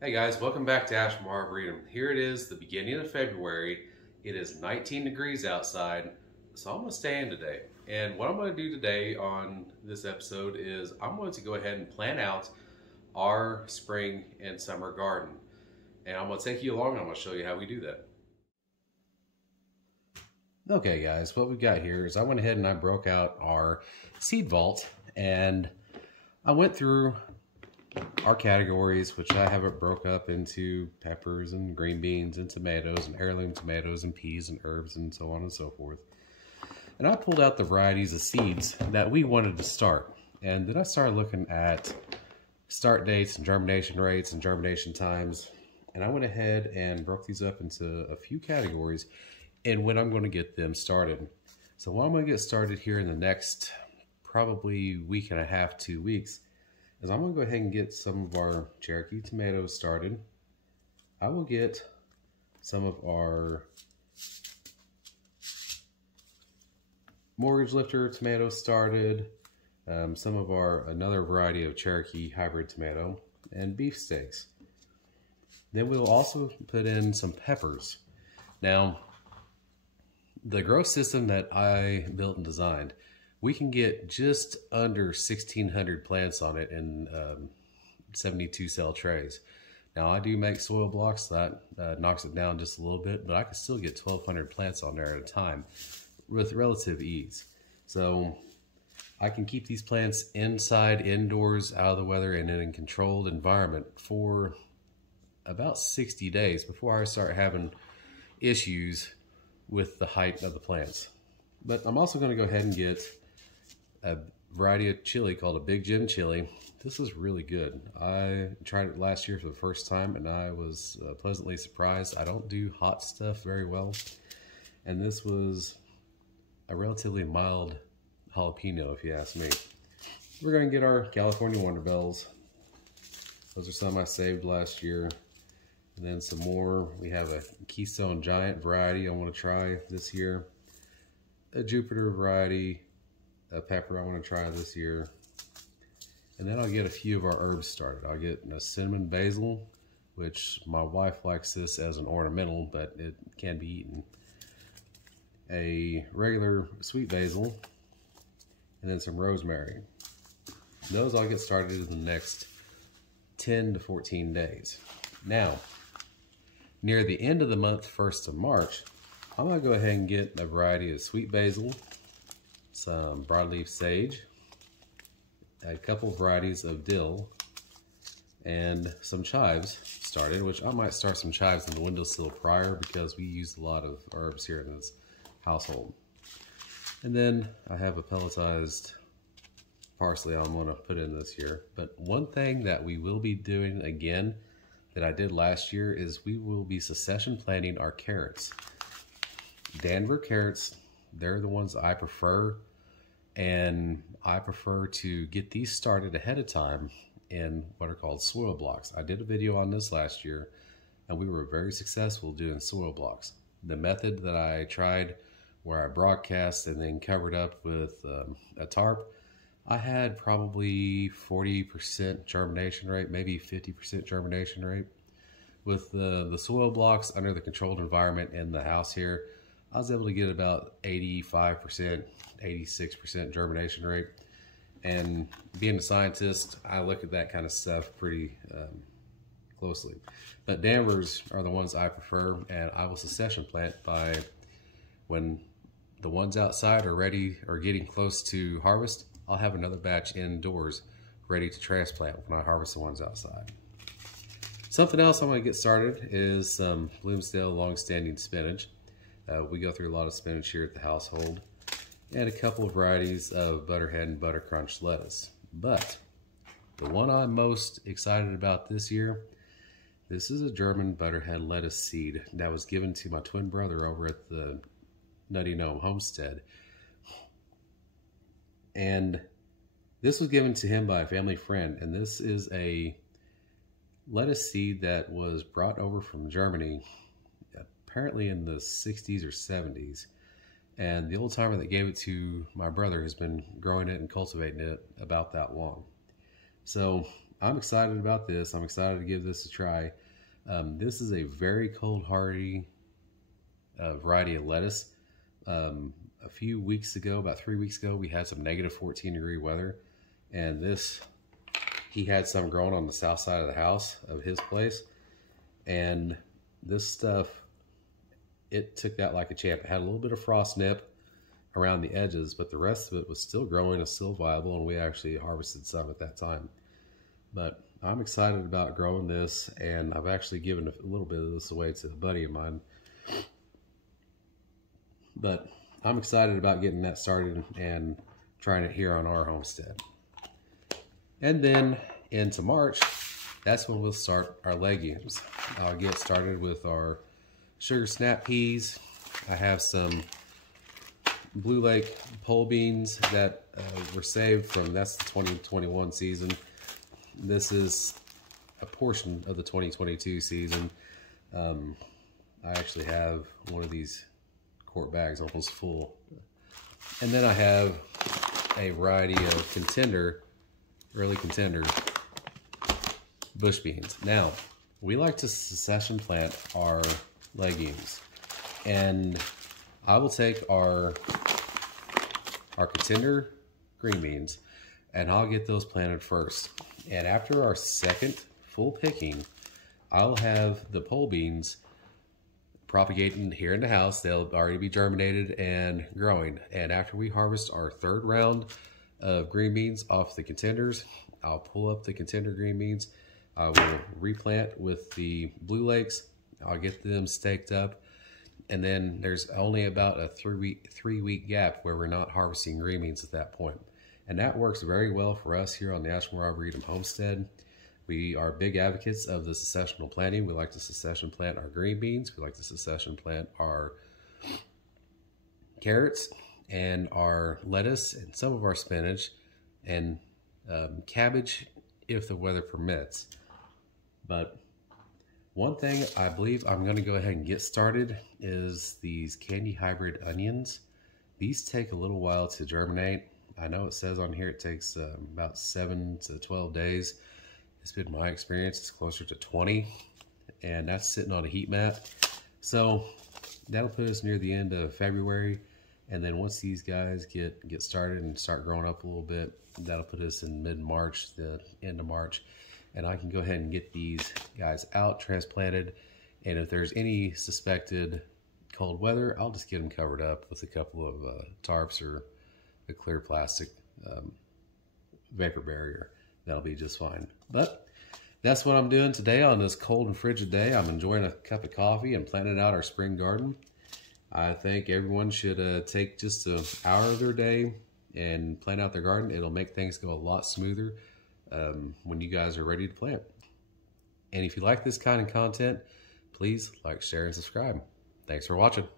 Hey guys, welcome back to Ash from Arboretum. Here it is, the beginning of February. It is 19 degrees outside, so I'm going to stay in today. And what I'm going to do today on this episode is I'm going to go ahead and plan out our spring and summer garden. And I'm going to take you along and I'm going to show you how we do that. Okay guys, what we've got here is I went ahead and I broke out our seed vault and I went through our categories, which I have it broke up into peppers and green beans and tomatoes and heirloom tomatoes and peas and herbs and so on and so forth. And I pulled out the varieties of seeds that we wanted to start. And then I started looking at start dates and germination rates and germination times. And I went ahead and broke these up into a few categories and when I'm going to get them started. So what I'm going to get started here in the next probably week and a half, 2 weeks, is I'm going to go ahead and get some of our Cherokee tomatoes started. I will get some of our mortgage lifter tomatoes started, some of another variety of Cherokee hybrid tomato, and beefsteaks. Then we'll also put in some peppers. Now, the grow system that I built and designed, we can get just under 1,600 plants on it in 72 cell trays. Now I do make soil blocks, that knocks it down just a little bit, but I can still get 1,200 plants on there at a time with relative ease. So I can keep these plants inside, indoors, out of the weather, and in a controlled environment for about 60 days before I start having issues with the height of the plants. But I'm also going to go ahead and get a variety of chili called a Big Jim chili. This is really good. I tried it last year for the first time and I was pleasantly surprised. I don't do hot stuff very well, and this was a relatively mild jalapeno if you ask me. We're going to get our California Wonder Bells. Those are some I saved last year. And then some more. We have a Keystone Giant variety I want to try this year, a Jupiter variety, a pepper I want to try this year. And then I'll get a few of our herbs started. I'll get a cinnamon basil, which my wife likes this as an ornamental, but it can be eaten. A regular sweet basil, and then some rosemary. Those I'll get started in the next 10 to 14 days. Now, near the end of the month, 1st of March, I'm going to go ahead and get a variety of sweet basil, some broadleaf sage, a couple varieties of dill, and some chives started, which I might start some chives in the windowsill prior because we use a lot of herbs here in this household. And then I have a pelletized parsley I'm going to put in this year. But one thing that we will be doing again that I did last year is we will be succession planting our carrots. Danver carrots, they're the ones I prefer. And I prefer to get these started ahead of time in what are called soil blocks. I did a video on this last year and we were very successful doing soil blocks. The method that I tried where I broadcast and then covered up with a tarp, I had probably 40% germination rate, maybe 50% germination rate. With the soil blocks under the controlled environment in the house here, I was able to get about 85%, 86% germination rate. And being a scientist, I look at that kind of stuff pretty closely. But Danvers are the ones I prefer, and I will succession plant by when the ones outside are ready or getting close to harvest. I'll have another batch indoors ready to transplant when I harvest the ones outside. Something else I'm going to get started is some Bloomsdale long-standing spinach. We go through a lot of spinach here at the household, and a couple of varieties of Butterhead and Buttercrunch lettuce. But the one I'm most excited about this year, this is a German Butterhead lettuce seed that was given to my twin brother over at the Nutty Gnome Homestead. And this was given to him by a family friend, and this is a lettuce seed that was brought over from Germany apparently in the 60s or 70s. And the old timer that gave it to my brother has been growing it and cultivating it about that long. So I'm excited about this. I'm excited to give this a try. This is a very cold hardy variety of lettuce. A few weeks ago, about 3 weeks ago, we had some negative 14-degree weather, and he had some growing on the south side of the house of his place, and this stuff, it took that like a champ. It had a little bit of frost nip around the edges, but the rest of it was still growing, and still viable, and we actually harvested some at that time. But I'm excited about growing this, and I've actually given a little bit of this away to a buddy of mine. But I'm excited about getting that started and trying it here on our homestead. And then into March, that's when we'll start our legumes. I'll get started with our sugar snap peas. I have some Blue Lake pole beans that were saved from, that's the 2021 season. This is a portion of the 2022 season. I actually have one of these quart bags almost full. And then I have a variety of early contender bush beans. Now, we like to succession plant our legumes, and I will take our contender green beans and I'll get those planted first. And after our second full picking, I'll have the pole beans propagating here in the house. They'll already be germinated and growing. And after we harvest our third round of green beans off the contenders, I'll pull up the contender green beans. I will replant with the Blue Lakes. I'll get them staked up. And then there's only about a three-week gap where we're not harvesting green beans at that point. And that works very well for us here on the Ashmore Arboretum Homestead. We are big advocates of the successional planting. We like to succession plant our green beans. We like to succession plant our carrots and our lettuce and some of our spinach and cabbage if the weather permits. But one thing I believe I'm going to go ahead and get started is these candy hybrid onions. These take a little while to germinate. I know it says on here it takes about 7 to 12 days. It's been my experience, it's closer to 20, and that's sitting on a heat mat. So that'll put us near the end of February, and then once these guys get started and start growing up a little bit, that'll put us in mid-March, the end of March, and I can go ahead and get these guys out, transplanted, and if there's any suspected cold weather, I'll just get them covered up with a couple of tarps or a clear plastic vapor barrier. That'll be just fine. But that's what I'm doing today on this cold and frigid day. I'm enjoying a cup of coffee and planting out our spring garden. I think everyone should take just an hour of their day and plant out their garden. It'll make things go a lot smoother when you guys are ready to plant. And if you like this kind of content, please like, share, and subscribe. Thanks for watching.